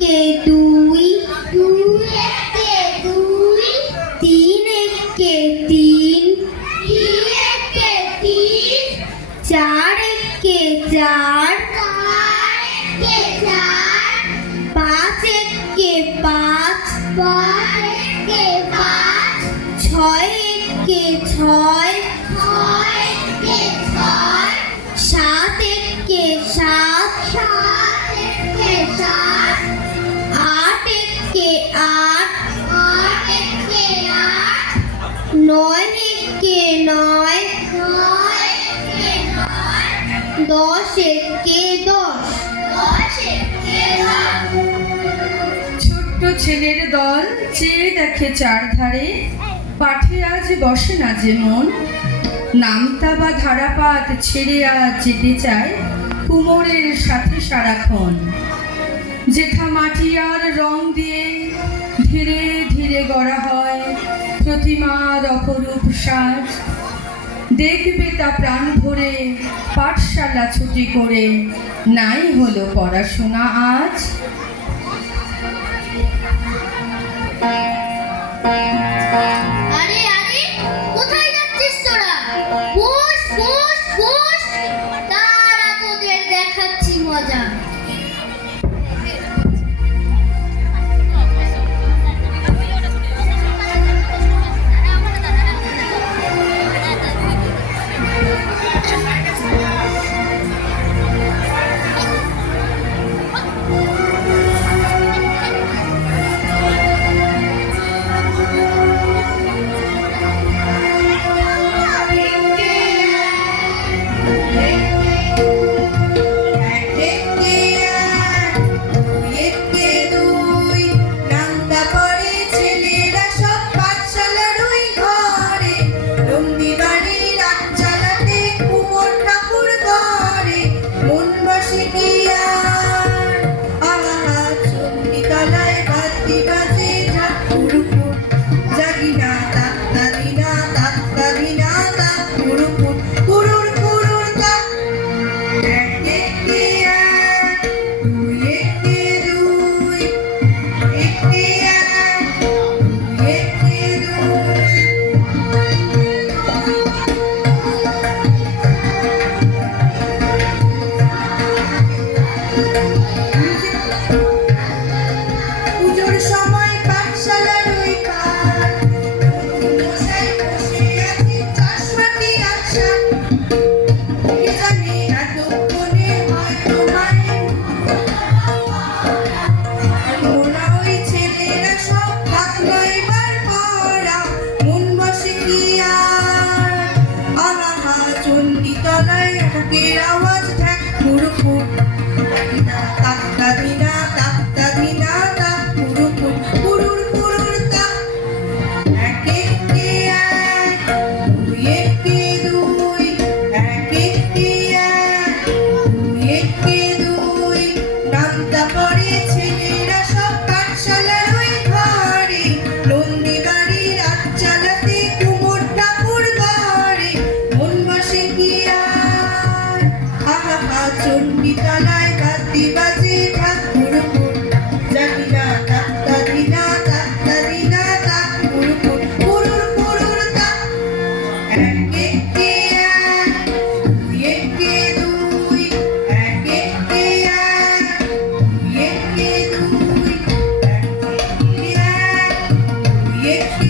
একে দুই, দুই একে দুই, তিন একে তিন, তিন একে তিন, চার একে চার, চার একে চার, পাঁচ একে পাঁচ, পাঁচ একে পাঁচ, ছয় একে ছয়, ছয় একে ছয়, সাত একে সাত, সাত একে সাত, আট একে আট, আট একে আট, নয় একে নয়, নয় একে নয়, দশ একে দশ, দশ একে দশ। ছোট্ট ছেলের দল চেয়ে দেখে চারধারে, পাঠে আজ বসে না যে মন। নামতা বা ধারাপাত ছেড়ে আজ যেতে চায় কুমোরের সাথে সারাক্ষণ। যেথা মাটি আর রং দিয়ে ধীরে ধীরে গড়া হয় প্রতিমার অপরূপ সাজ। দেখবে তা প্রাণ ভরে পাঠশালা ছুটি করে, নাই হলো পড়াশোনা আজ। আরে আরে কোথায় যাচ্ছিস তোরা? বস বস বস, তারা তোদের দেখাচ্ছি মজা। Yeah.